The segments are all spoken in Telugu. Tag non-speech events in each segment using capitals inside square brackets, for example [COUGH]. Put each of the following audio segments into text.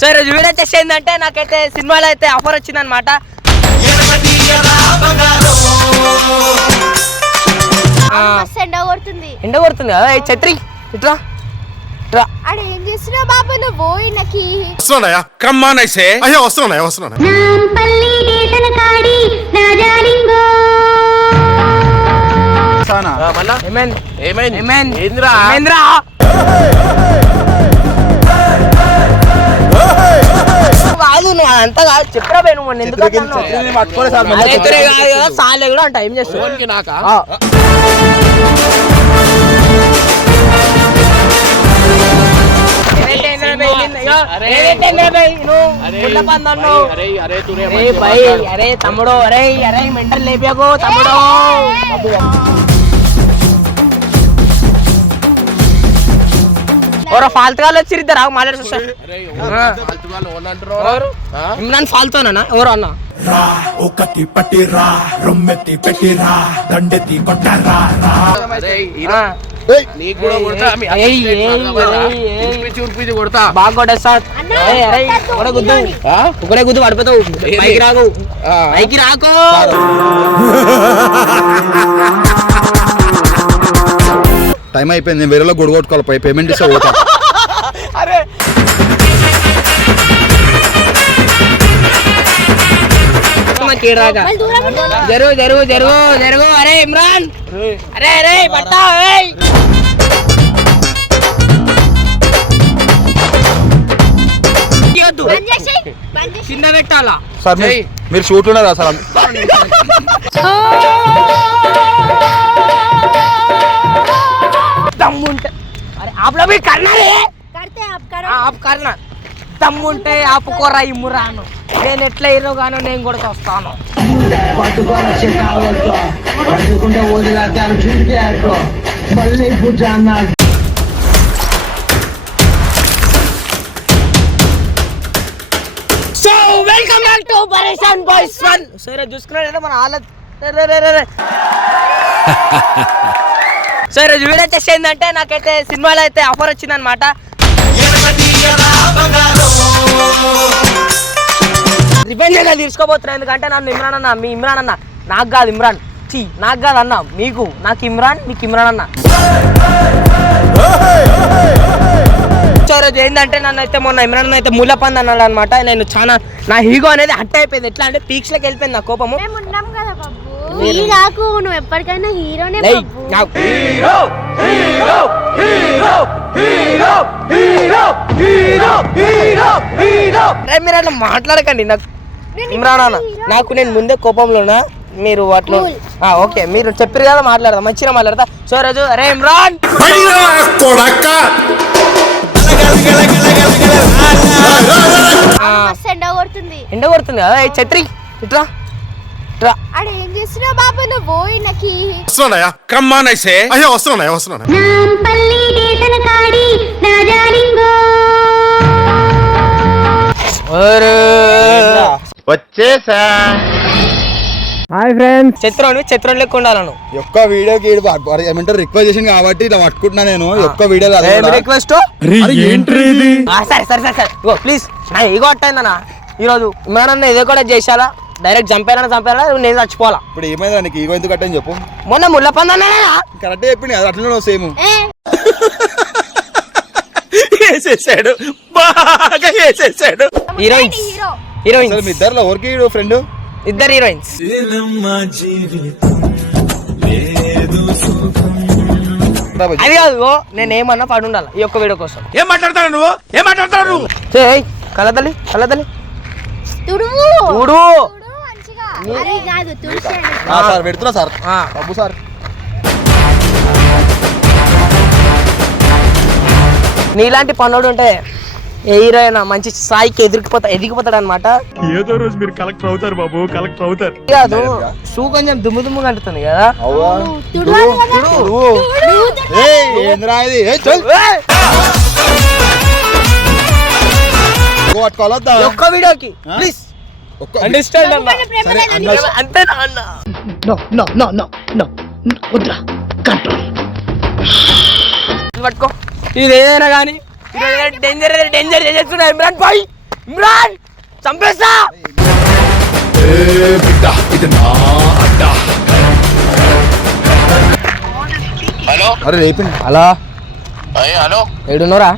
సో ఈరోజు వీడియో వచ్చేసి ఏంటంటే నాకైతే సినిమాలో అయితే ఆఫర్ వచ్చిందనమాట ఎండ కొడుతుంది. ఎండ కొడుతుంది. కదా ఇట్రా ఇట్రా. ఆడ ఏం చేస్తున్నావు బాబు నువ్వు? ఈయనకి వస్తున్నాయా కమ్మానైసే అయ్యా వస్తున్నాయా వస్తున్నాయా నాంపల్లి దేశన కాడి రాజాలింగో ఏమైంది? ఏమైంది? ఏమైంది? ఏందిరా? ఏమైందిరా? కాదు నువ్వు అంతా కాదు చెప్పరా పోయి నువ్వు ఎందుకు కాదు కదా సాలే కూడా అంట ఏం చేస్తావు? నాకా? అరే. తమ్ముడు అరే అరే మెంటల్ లేపాకు తమ్ముడు. ఎవరో ఫాల్తు వాళ్ళు వచ్చి ఇద్దరు. మాట్లాడి చూస్తా ఎవరు ఇమ్రాన్ ఫాల్తోనా ఎవరు అన్న? ఒకటి పట్టిరా రొమ్మెత్తి పెట్టిరా దండెత్తి కొట్టరా ఆ. నీకు కూడా కొడతా బాగా కొట్టేస్తా గుద్దు. పడిపోతావు. రాకు. పైకి రాకు. [LAUGHS] టైం అయిపోయింది నేను వేరేలో గొడవ కొట్టుకోవాలి పై పేమెంట్ ఇస్తే పోతా. [LAUGHS] అరే. జరుగు జరుగు జరుగు జరుగు. అరే ఇమ్రాన్. అరే అరే పట్టా. కింద పెట్టాలా? సార్. మీరు షూట్ ఉన్నారా సార్? దమ్ముంటే అరే ఆపులో కన్నారే కడితే ఆప్ కరో. ఆపు కన్నా దమ్ముంటే ఆపుకోరా ఇమ్మురాను నేను ఎట్లా హీరో గానో నేను కూడా వస్తాను so welcome back to Pareshan boys one సరే చూసుకున్నాడు మన రే, రే, రే, రే, రే. [LAUGHS] సో ఈరోజు వీడియో వచ్చేసి ఏంటంటే నాకైతే సినిమాలో అయితే ఆఫర్ వచ్చిందనమాట రివెంజ్గా తీసుకోబోతున్నా ఎందుకంటే నన్ను ఇమ్రాన్ అన్న మీ ఇమ్రాన్ అన్న. నాకు కాదు ఇమ్రాన్. ఛీ నాకు కాదు అన్న. మీకు నాకు ఇమ్రాన్ మీకు ఇమ్రాన్ అన్న. సో ఏంటంటే నన్ను అయితే మొన్న ఇమ్రాన్ అన్న అయితే ముళ్ళపంది అన్నాడు అనమాట నేను చాలా నా హీగో అనేది హట్ అయిపోయింది. ఎట్లా అంటే పీక్స్లోకి వెళ్ళిపోయింది నా కోపము మేము ఉన్నాం కదా బాబు హీరో కాకు నువ్వు ఎప్పటికైనా హీరోనే లై, నాకు రే, మీరు అట్లా మాట్లాడకండి నాకు ఇమ్రాన్ అన్న హీరో నాకు నేను ముందే కోపంలోనా మీరు. ఆ, ఓకే మీరు చెప్పారు కదా మాట్లాడదా మంచిగా మాట్లాడతా సో రోజు అరే ఇమ్రాన్ ఎండ కొడుతుంది ఎండ కొడుతుంది కదా ఛత్రి ఇట్రా ఇట్రా బాబు నువ్వు వస్తున్నాయా కమ్మానైసే అయ్యా వస్తున్నాయా వస్తున్నాయా నాంపల్లి దేశన కాడి రాజాలింగో హాయ్ ఫ్రెండ్స్. చిత్రం చిత్రం లెక్క ఉండాలను ఒక్క వీడియోకి ఏమంటారు? రిక్వెస్ట్ చేసింది కాబట్టి ఇలా పట్టుకుంటున్నా నేను. ఒక్క వీడియో రిక్వెస్ట్ సరే సరే సరే సరే. ఇగో ప్లీజ్ నా ఇగో అట్టయిందన్న. ఈరోజు ఇమ్రాన్ అన్న ఇదే కూడా చేసాలా డైరెక్ట్ చంపారని చంపారా నేను చచ్చిపోవాలా? ఇప్పుడు ఏమైంది నీకు ఈగో ఎందుకు కట్టని చెప్పు. మొన్న ముళ్ళ అన్నా కరెక్ట్ చెప్పింది అది అట్లనే సేమ్. ఏ? వేసేసాడు. బాగా వేసేసాడు. హీరోయిన్స్. అసలు హీరోయిన్స్. మీ ఇద్దరులో ఎవరికి ఫ్రెండ్? ఇద్దరు హీరోయిన్స్. అది కాదు నేను ఏమన్నా పడి ఉండాలి? ఈ ఒక్క వీడియో కోసం. ఏం మాట్లాడతాడు నువ్వు? ఏం మాట్లాడతాడు నువ్వు? కలదలి కలదలి తుడువు చూడు తుడు మంచిగా అరే కాదు తుడిచాను సార్ పెడుతున్నా సార్. ఆ. బాబు సార్. నీలాంటి పనుడు ఉంటే ఏ హీరో అయినా మంచి స్థాయికి ఎదిరికిపోతా ఎదిగిపోతాడు అనమాట ఏదో రోజు మీరు కలెక్టర్ అవుతారు బాబు కలెక్టర్ అవుతారు. కాదు షూ కొంచెం దుమ్ము దుమ్ము కంటుతుంది కదా. ఒక్క వీడియోకి ప్లీజ్. అండర్స్టాండ్ అన్న పట్టుకో. ఇది ఏదైనా కానీ డేంజర్ డేంజర్ చేస్తున్నా ఇమ్రాన్ భాయ్ ఇమ్రాన్ చంపేస్తా. హలో? అరే హలో? ఏడున్నోరా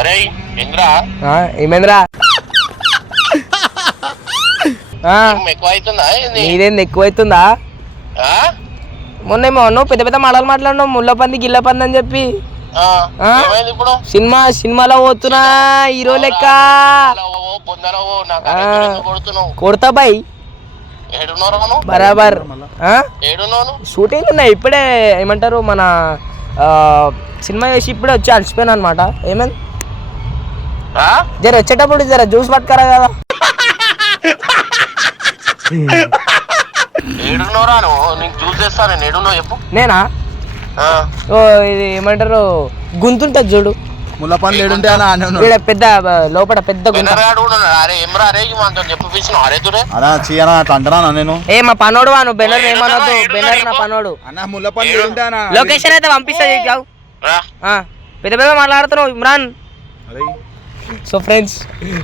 అరే ఇంద్రా? ఆ, ఏమైందిరా ఆ, ఎక్కువ అవుతుందా ఏంది? నీదేంది ఎక్కువైతుందా? ఆ? మొన్న ఏమో అన్నావు పెద్ద పెద్ద మాటలు మాట్లాడినావు ముళ్ళ పంది గిల్ల పంది అని చెప్పి. సినిమా సినిమాలో పోతున్నా హీరో లెక్క. కొడతా బాయ్. నువ్వు? బరాబర్. నువ్వు? షూటింగ్ ఉన్నాయి ఇప్పుడే ఏమంటారు మన సినిమా చేసి ఇప్పుడే వచ్చి అలసిపోయాను అనమాట ఏమైంది? జర వచ్చేటప్పుడు జర జ్యూస్ పట్టుకరా కదా. ఏడున్నోరా నువ్వు? నీకు చూస్ చేస్తాను నేను ఏడున్నో చెప్పు. నేనా? ఆ. ఓ ఇది ఏమంటారు? గుంతుంటది చూడు. ముళ్ళ ఏడుంటే అని పెద్ద లోపల పెద్ద గుంత బెనర్గాడు కూడా ఉన్నాడు. అరే ఎమ్రా అరే మనతో చెప్పు పిలిచినావు అరే తురే. అలా చీయనా అట్లా అంటానా నేను? ఏ మా పనోడు వాను బెనర్ ఏమనొద్దు బెనర్ నా పనోడు. అన్న ముళ్ళ ఏడుంటే లొకేషన్ అయితే పంపిస్తా చెప్పావు రా. పెద్ద పెద్ద మాట్లాడుతున్నావు ఇమ్రాన్. సో ఫ్రెండ్స్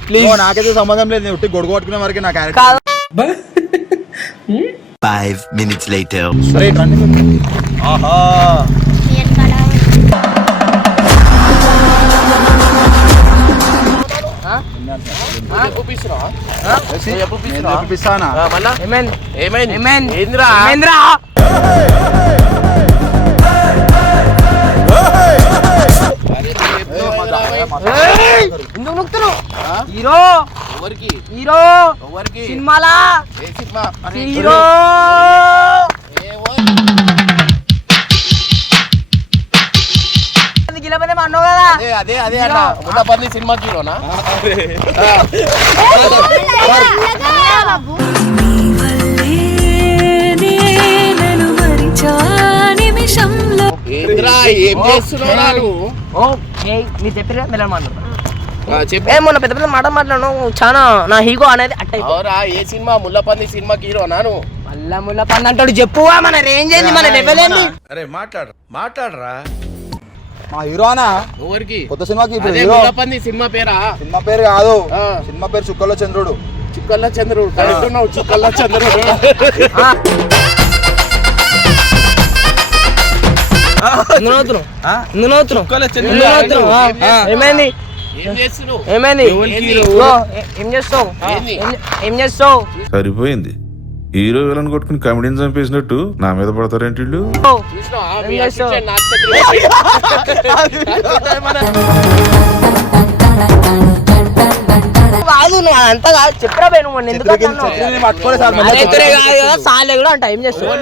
ప్లీజ్ నాకైతే సంబంధం లేదు నేను ఉట్టి గొడుగు పట్టుకునే వరకు నా క్యారెక్టర్ కాదు. Five minutes later. సరే ఆహా. ఏందిరా! ఎందుకు నొక్కుతున్నావు? హీరో! ఎవరికి? హీరో! ఎవరికి? సినిమాలా? ఏ సినిమా? అరే హీరో! ఎవరు? గిలపదే అన్నావు కదా? అదే అదే అదే అన్న. ముళ్ళపల్లి సినిమా హీరోనా ఏంద్రా ఏం చేస్తున్నావురా నువ్వు ఓ ఏయ్ నీ చెప్పిరా మెల్లగా మాట్లాడు ఆ, చెప్పు ఏ మొన్న పెద్ద పెద్ద మాట మాట్లాడు చాలా నా హీగో అనేది అట్ట ఏ సినిమా? ముళ్ళపల్లి సినిమా హీరోనా నువ్వు. మళ్ళా పన్ను అంటాడు. చెప్పువా మన రేంజ్ ఏంది మన లెవెల్ ఏంది? అరే మాట్లాడు. మాట్లాడరా. మా హీరో అనా ఎవరికి? కొత్త సినిమాకి ఇప్పుడు హీరో. ముళ్ళపల్లి సినిమా పేరా? సినిమా పేరు కాదు. ఆ. సినిమా పేరు చుక్కల్లో చంద్రుడు. చుక్కల్ల చంద్రుడు. కరెక్ట్ చుక్కల్ల చంద్రుడు. ఎందుకు నవ్వుతున్నావు? ఎందుకు నవ్వుతున్నావు? ఏమైంది? ఏమైంది? ఏ- చేస్తావు? ఏం- చేస్తావు? సరిపోయింది. హీరో విలన్ కొట్టుకుని కమెడీని చంపేసినట్టు నా మీద పడతారేంటి కాదు [LAUGHS] అంతా కాదు. చెప్పరా బే నువ్వు ఎందుకు సాలే కూడా అంట. ఏం చేస్తావు?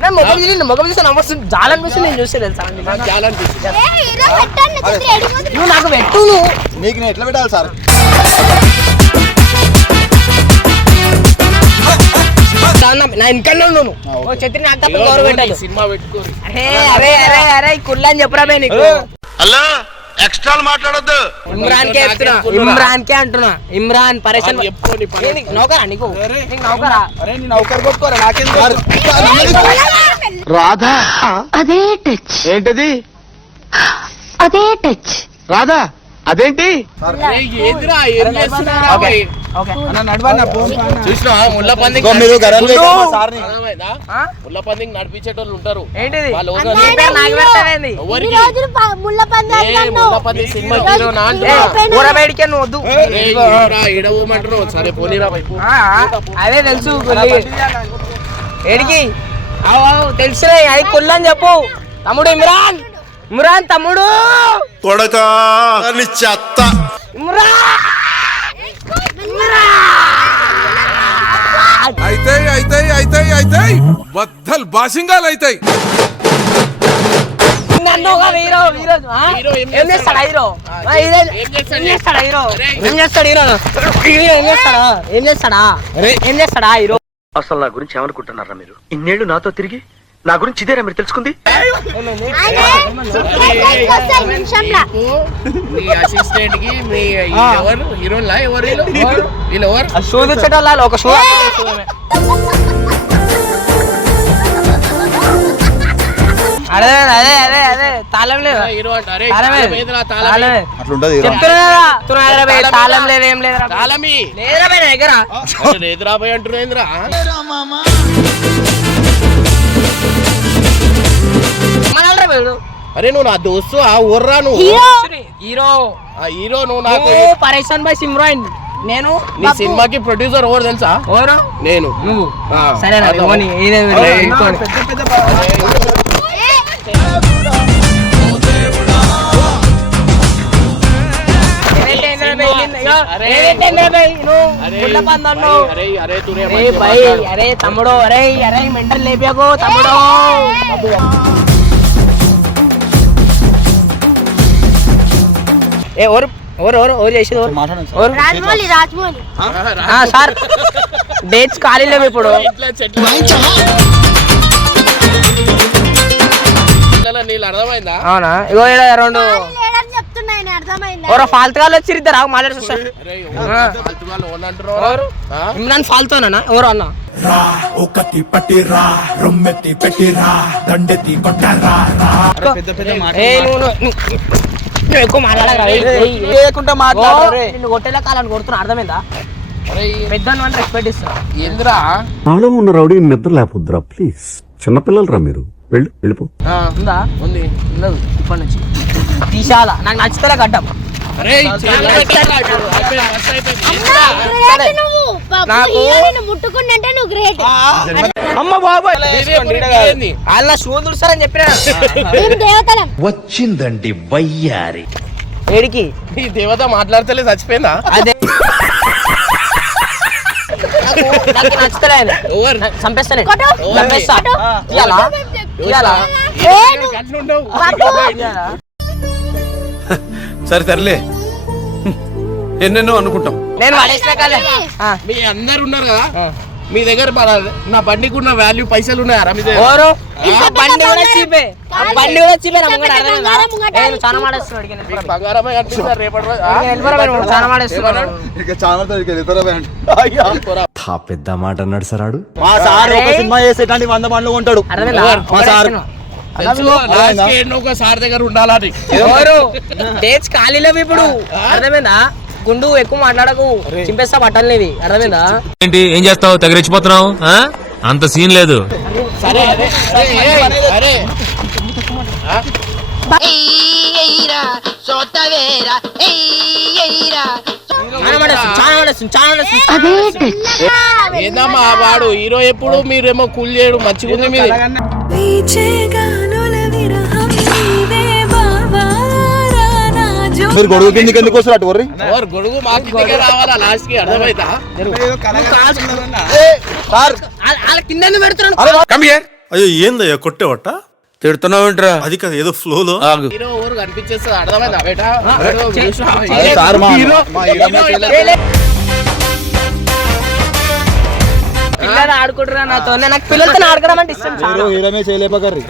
నేను మొగలు చూసి మొగలు చూసి నవ్వొస్తుంది. నేను చాలా అనిపిస్తుంది. నువ్వు నాకు పెట్టు నువ్వు. నీకు నేను ఎట్లా పెట్టాలి సార్? నా- నా వెనకాల ఉండు నువ్వు. ఓ ఛత్రి నాకు తప్ప గౌరవ సినిమా పెట్టుకోరు అరే అరే అరే అరే ఈ కుళ్ళ అని చెప్పరా నీకు. హలో? ఎక్స్ట్రా మాట్లాడొద్దు. ఇమ్రాన్ కే చెప్తున్నా. ఇమ్రాన్ కే అంటున్నా. ఇమ్రాన్ పరేషన్ నౌకరా నీకు? నీకు నౌకరా? నౌకర్ కొట్టుకోరా? నాకేం అదే టచ్. ఏంటది? అదే టచ్. రాధా? అదేంటి? మీరు నడిపించేటోళ్ళు ఉంటారు. సరే పోనీరా అదే తెలుసు. ఏడికి? అవు అవు తెలుసులే అది కొల్లు అని చెప్పు. తమ్ముడు ఇమ్రాన్! ఇమ్రాన్ తమ్ముడు! కొడకా! అని చెత్త. అయితే అయితే అయితే అయితే బద్దలు బాసింగాలు అయితాయి. నన్ను ఒక హీరో హీరో ఆ? హీరో ఏం ఏం చేస్తాడా హీరో? ఆ, హీరో ఏం చేస్తాడు? ఏం చేస్తాడా? హీరో? అరే. ఏం చేస్తాడు హీరో? హీరో ఏం చేస్తాడా? ఏం చేస్తాడా? ఏం చేస్తాడా హీరో? అసలు నా గురించి ఏమనుకుంటున్నారా మీరు? ఇన్నేళ్ళు నాతో తిరిగి నా గురించి ఇదేరా మీరు తెలుసుకుంది? మీ అసిస్టెంట్కి మీ ఎవరు? హీరోలా ఎవరు వీళ్ళు? వీళ్ళు ఎవరు? షూ తెచ్చేటోళ్ళు? ఒక షూ. అదే అదే అదే అదే తాళం లేదు. హీరో అంట. అరే తాళమే తాళం ఏదిరా, తాళం తాళమే అట్లుంటది hero. చెప్తున్నా కదా, చెప్తున్నా కదా బే, తాళం లేదు ఏం లేదు తాళమి. లేదురా బే నా దగ్గర ఎదురా పోయి అంటున్నాయింద్రా వీడు. అరే నువ్వు నా దోస్తు ఆ ఊర్రా నువ్వు? హీరో! ఆ హీరో నువ్వు నాకు పరేషాన్ బై సిమ్రాన్ నేను నీ సినిమాకి ప్రొడ్యూసర్ ఎవరు తెలుసా? ఎవరు? నేను. నువ్వు. ఆ, సరే అరే తమ్ముడు అరే అరే మెంటల్ లేపాకు తమ్ముడు. ఏ ఎవరు ఎవరు ఎవరు ఎవరు చేసేది ఎవరు. ఎవరు రాజమౌళి రాజమౌళి. ఆ, సార్. డేట్స్ ఖాళీ లేవు ఇప్పుడు. నీళ్ళు అర్థమైందా? అవునా? ఇగో ఈడ రెండు. లేడని చెప్తున్నా ఆయన అర్థమైందా? ఎవరో ఫాల్తు వాళ్ళు వచ్చి ఇద్దరు మాట్లాడుతా అరే ఆ. ఫాల్తు వాళ్ళు ఓన్ అంటున్నారు ఎవరు ఆ? నన్ను ఫాల్తోనా ఎవరు అన్న. రా ఒకటి పట్టిరా రొమ్మెత్తి పెట్టిరా దండెత్తి కొట్టరా రా ఏ నువ్వు నువ్వు- నువ్వు నువ్వు. ఎక్కువ మాట్లాడరా లేకుంటే మాట్లాడరు రే. నిన్ను కొట్టేలా కాలని కొడుతున్నా అర్థమైందా? అరే పెద్ద రెస్పెక్ట్ ఇస్తా ఏంద్రా? నాలో ఉన్న రౌడీ నిద్ర లేకపోద్దురా ప్లీజ్ చిన్నపిల్లలరా మీరు. వెళ్ళు వెళ్ళిపో. ఆ, ఉందా? ఉంది. ఉండదు ఇప్పటి నుంచి. తీసాల నాకు నచ్చుతలే గడ్డం అమ్మ బాబాయ్. చెప్పిన. వచ్చిందండి వయ్యారి. ఏడికి? ఈ దేవత మాట్లాడతలే చచ్చిపోయిందా? అదే. నాకు నాకు నచ్చుతలే చంపేస్తానే. చంపేస్తా? సరే తరలే ఎన్నెన్నో అనుకుంటాం. నేను పడేసిన కాలే. ఆ. మీ అందరు ఉన్నారు కదా. మీ దగ్గర నా బండికి ఉన్న వాల్యూ పైసలు ఉన్నాయా మీ దగ్గర? బండి కూడా. చీపే. బండి కూడా చీపే చాలా మాడేస్తున్నాడు బంగారమే కనిపిస్తారు రేపటి చాలా మాడేస్తున్నాడు ఇక చాలా పెద్ద మాట అన్నాడు సరాడు మా సార్ ఒక సినిమా చేసేటాంటి వంద బండ్లు కొంటాడు. అర్థమైందా? మా సార్ ఒక సార్ దగ్గర ఉండాలని. ఎవరు? [LAUGHS] డేట్స్ ఖాళీ లేవు ఇప్పుడు అర్థమైందా? గుండు ఎక్కువ మాట్లాడకు. చింపేస్తా బట్టలు ఇవి అర్థమైందా? ఏంటి? ఏం చేస్తావు? తెగరెచ్చిపోతున్నావు? ఆ? అంత సీన్ లేదు. సరే ఏందమ్మా వాడు? హీరో ఎప్పుడు మీరేమో కూల్ చేయడం మంచిగా ఉంది మీది మీరు గొడవ కిందకి ఎందుకు వస్తారు అటు వర్రి? గొడుగు రావాలా? లాస్ట్కి అర్థమైతా అయ్యో ఏందయ్యా కొట్టేవట? తిడుతున్నావు అది కదా ఏదో ఫ్లోలో. హీరో ఊరు కనిపించేస్తుంది అర్థమైందా పిల్లలు ఆడుకుంటున్నా నాతో? నాకు పిల్లలతో ఆడుకోవడం అంటే ఇష్టం హీరో చాలా హీరోమే చేయలేపకర్రి.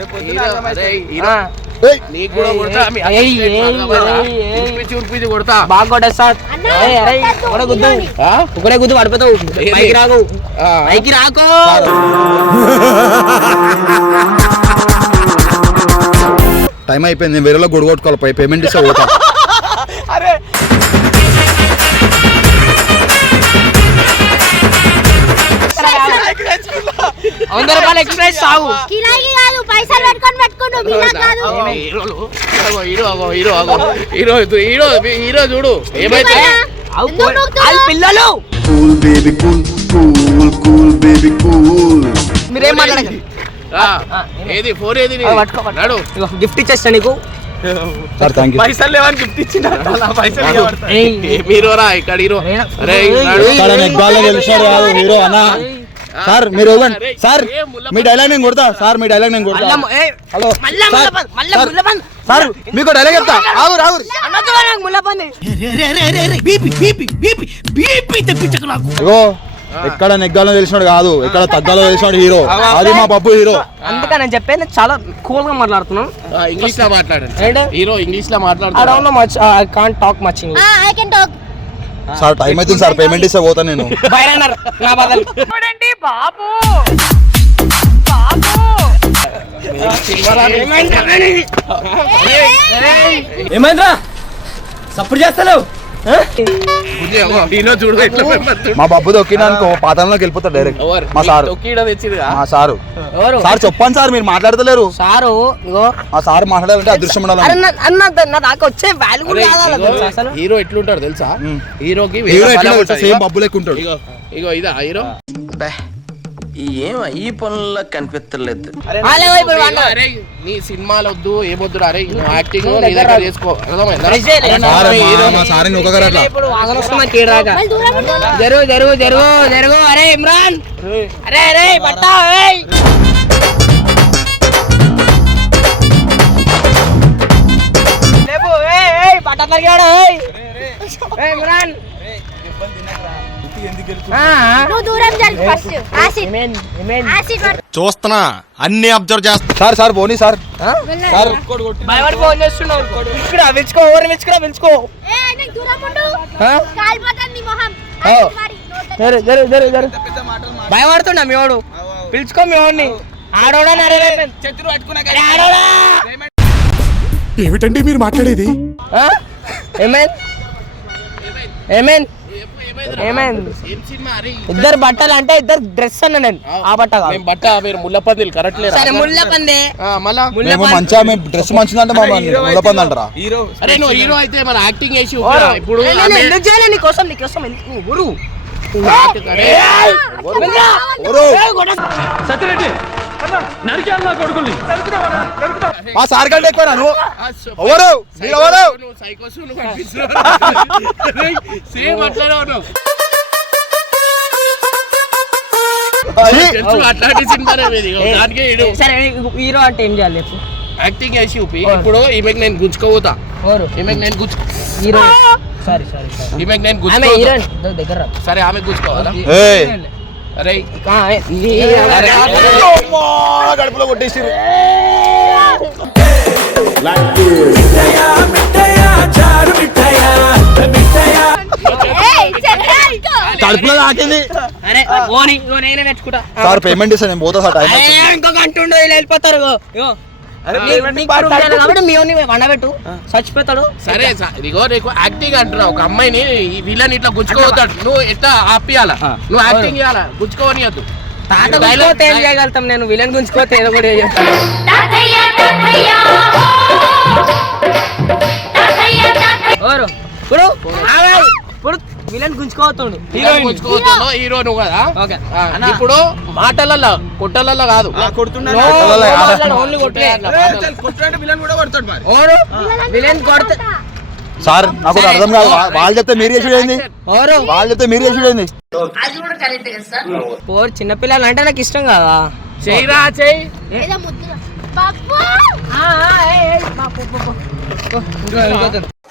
నీకు కూడా కొడతా కొడతా. బాగా గుద్దు? ఒకడే గుద్దు పడిపోతావు? పైకి రాకు. పైకి రాకు. టైం అయిపోయింది నేను వేరేలో పై పేమెంట్ ఇస్తే పోతా. వంద రూపాయలు ఎక్స్ట్రా సాగు కిరాయికి కాదు పైసలు పెట్టుకొని పెట్టుకుంటూ కాదు. హీరోలు అగో, హీరో అగో హీరో అగో హీరో హీరో హీరో చూడు. ఏమైతే? పిల్లలు. Cool baby cool cool cool baby cool. మీరేం మాట్లాడకండి ఏది? ఫోర్ ఏది పట్టుకో, గిఫ్ట్ ఇచ్చేస్తా నీకు. పైసలు లేవని గిఫ్ట్ ఇచ్చిన హీరోరా ఇక్కడ హీరో హీరో అన్నా. సార్ మీరు ఇవ్వండి సార్ మీ డైలాగ్ నేను కొడతా. సార్ మీ డైలాగ్ నేను కొడతా. హలో సార్, మీకు డైలాగ్ చెప్తా. ఆగు ముల్లపంది ఇగో ఎక్కడ నెగ్గాలో తెలిసినాడు కాదు ఎక్కడ తగ్గాలో తెలిసినాడు హీరో. అది మా పప్పు హీరో. అందుకే నేను చెప్పేది చాలా కూల్గా మాట్లాడుతున్నాను. ఇంగ్లీష్లో మాట్లాడండి హీరో ఇంగ్లీష్లో ఐ మాట్లాడుతున్నాడు don't know much I can't talk much English I can talk sir time అవుతుంది సార్ పేమెంట్ ఇస్తే పోతా నేను. చూడండి బాబు. ఏమైందిరా? సప్పుడు చేస్తలేవు? మా బాబు దొక్కినా అనుకో పాతంలోకి వెళ్ళిపోతాడు డైరెక్ట్? మా సారు. మా సారు. సార్ చెప్పండి సార్ మీరు మాట్లాడతలేరు. సారు ఇగో మా సార్ మాట్లాడాలంటే అదృశ్యం అరే ఉండాలి హీరో ఎట్లుంటాడు తెలుసా? హీరోకి హీరో. సేమ్ బబ్బు లెక్క ఉంటాడు ఇగో ఇగో ఇదా హీరో? ఏం ఈ పనుల్లో కనిపించలేదు అరే నీ సినిమాలు వద్దు ఏమొద్దు అరే నువ్వు యాక్టింగ్ నీ దగ్గర చేసుకో. జరుగు జరుగు జరుగు జరుగు అరే ఇమ్రాన్. అరే అరే పట్టా పట్టా తరిగాడు ఇమ్రాన్. ఏమేన్, ఏమేన్? చూస్తున్నా అన్ని అబ్జర్వ్ చేస్తా. సార్ సార్ పోనీ సార్? సార్. భయపడి ఫోన్ చేస్తున్నావు. ఇక్కడ పిలుచుకో పిలుచుకురా భయపడుతున్నా మీ వాడు. పిలుచుకో మీ వాడిని. ఆడోడా పట్టుకున్నా ఏమిటండి మీరు మాట్లాడేది? ఆ? ఏమైంది? ఏమైంది? ఇద్దరు బట్టలు అంటే ఇద్దరు డ్రెస్ అన్న నేను. ఆ బట్ట కాదు. మేము బట్ట మీరు ముల్లపందిలు కరెక్ట్ లేరా? సరే మళ్ళా మేము. మంచిగా మేము డ్రెస్ మంచిదంటే మా ముళ్ళపంది అంటారా? అరే నువ్వు హీరో అయితే మన యాక్టింగ్ చేసి. ఇప్పుడు ఎందుకు చేయలే నీకోసం నీకోసం ఎందుకు? నువ్వు ఊరు అరే, మా సార్ కంటే ఎక్కువ నువ్వు? ఎవరు? మీరు ఎవరు సేమ్ అట్లానే ఉన్నావు అట్లాంటి సినిమానే దానికే సరే హీరో అంటే ఏం చేయాలి చెప్పు? యాక్టింగ్ చేసి ఊపి. ఇప్పుడు ఈమెకి నేను ఎవరు? ఈమెకి నేను గుంజు హీరో. Sorry sorry sorry. ఈమెకి నేను ఆమె? హీరోయిన్. దగ్గర రా. సరే ఆమె గుంజుకోవాలా ఏయ్. కడుపులో కొట్టేసి. కడుపులో తాకింది. అరే ఓని ఇగో నేనే తెచ్చుకుంటా సార్ పేమెంట్ ఇస్తాను నేను పోతా సార్ టైం ఇంకొక వీళ్ళు వెళ్ళిపోతారు వండబెట్టు చచ్చిపోతాడు. సరే ఇదిగో నీకు యాక్టింగ్ అంటున్నావు ఒక అమ్మాయిని ఈ విలన్ ఇట్లా గుంజుకోవద్దాడు నువ్వు ఎట్లా ఆపియాలా? నువ్వు యాక్టింగ్ చేయాలా? గుంజుకోవనియద్దు తాత ఏం చేయగలుగుతాం నేను? విలన్ గుంజుకోతే ఏదో కూడా గుంజుకోవద్దు హీరో. నువ్వు కదా? ఇప్పుడు మాటలలో కొట్టలలో కాదు. ఓన్లీ కొట్టే. ఎవరు విలన్ కొడితే సార్ నాకు అర్థం కాదు. వాళ్ళు చెప్తే మీరు చేసుడు ఏంది ఎవరు వాళ్ళు చెప్తే మీరు చేసుడు ఏంది పోరు చిన్నపిల్లలు అంటే నాకు ఇష్టం కదా? చెయ్యిరా చెయ్యి. ఏదో ముద్దుగా. బాబు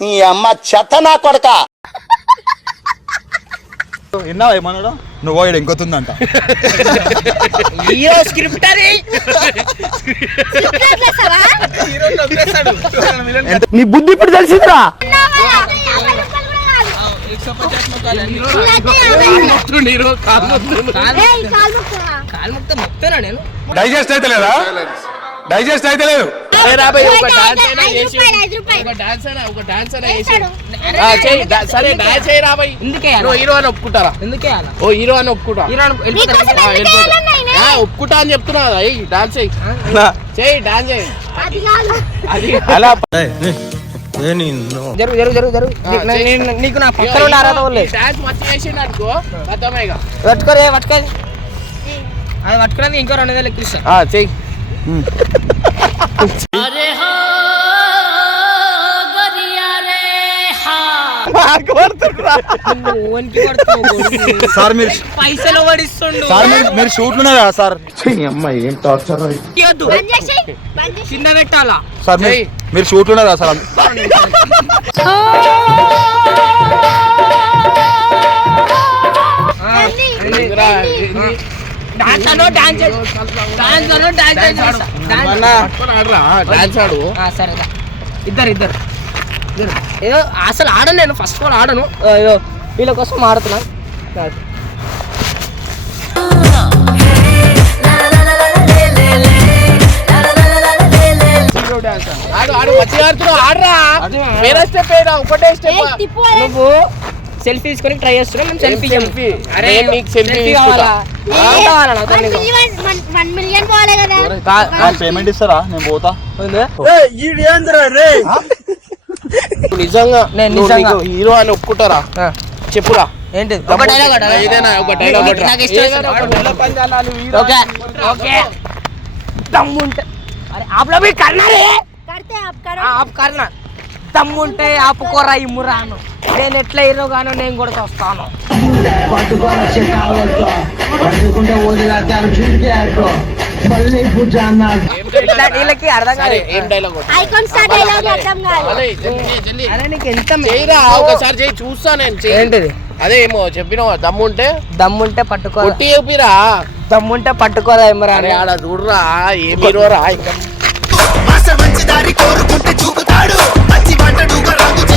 ఈ అమ్మ చెత్త నా కొడక. విన్నావా ఏమన్నాడు నువ్వు ఇక్కడ ఇంకొతుందంట. హీరో స్క్రిప్ట్ అది? నీ బుద్ధి ఇప్పుడు తెలిసిందిరా? డైజెస్ట్ అయితే లేదా? డైజెస్ట్ అయితే లేదు. చెయ్యి సరే. డాన్స్ చేయి రాబాయ్ ఎందుకే నువ్వు హీరో అని ఒప్పుకుంటారా? ఓ హీరో అని ఒప్పుకుంటా అని చెప్తున్నా కదా ఏయ్ డాన్స్ చేయి. చేయి డాన్స్ చేయి. అది అలా జరుగు నీకు నా పక్కన అర్హత డాన్స్ చేసిండు అనుకో పట్టుకోరే పట్టుకోరి అది పట్టుకున్నది ఇంకో రెండు వేలు ఎక్కువ ఇస్తా [LAUGHS] సార్ మీరు పైసలు పడిస్తుండు. సార్ మీరు మీరు షూట్లు ఉన్నారు కదా సార్. చేసేయ్, బంద్ చేసేయ్. కింద పెట్టాలా? సార్ మీరు మీరు షూట్లు ఉన్నారు కదా సార్? డాన్స్ అను డాన్స్. డాన్స్ అను డాన్స్. డాన్స్ పట్టుకొని ఆడరా. డాన్స్ ఆడు. ఆ, సరే. ఇద్దరు ఇద్దరు. ఏదో అసలు ఆడను నేను. ఫస్ట్ ఆఫ్ ఆల్ ఆడను. వీళ్ళ కోసం ఆడుతున్నా. ఆడు ఆడు. మంచిగా ఆడుతున్నావు. ఆడరా. వేరే స్టెప్ ఒకటే స్టెప్. నువ్వు సెల్ఫీ తీసుకొని ట్రై చేస్తున్నావు మేము సెల్ఫీ నీకు selfie selfie తీసుకుంటా. కావాలా? కదా. పేమెంట్ ఇస్తారా? నేను పోతా. నిజంగా నేను నిజంగా. హీరో అని ఒప్పుకుంటారా? చెప్పురా. ఏంటిది ఒక డైలాగ్? ఏదైనా ఒక డైలాగ్ నీకు- నాకు ఇష్టం. ఓకే. ఓకే. దమ్ముంటే అరే ఆపులో పోయి కన్నారే కడితే ఆప్ కరో. ఆపు కన్నా దమ్ముంటే ఆపుకోరా ఈ మురాను. నేను ఎట్లా ఇరవ గాను నేను కూడా వస్తాను వీళ్ళకి అర్థం కాదు నీకు ఎంత ఒకసారి చేయి నేను అదే ఏమో చెప్పినావు? దమ్ముంటే దమ్ముంటే పట్టుకో చెప్పిరా దమ్ముంటే పట్టుకోరా ఏమరా ఆడ చూడరా ఏమిరోరా ఇంకా. మంచి దారి కోరుకుంటే చూపుతాడు.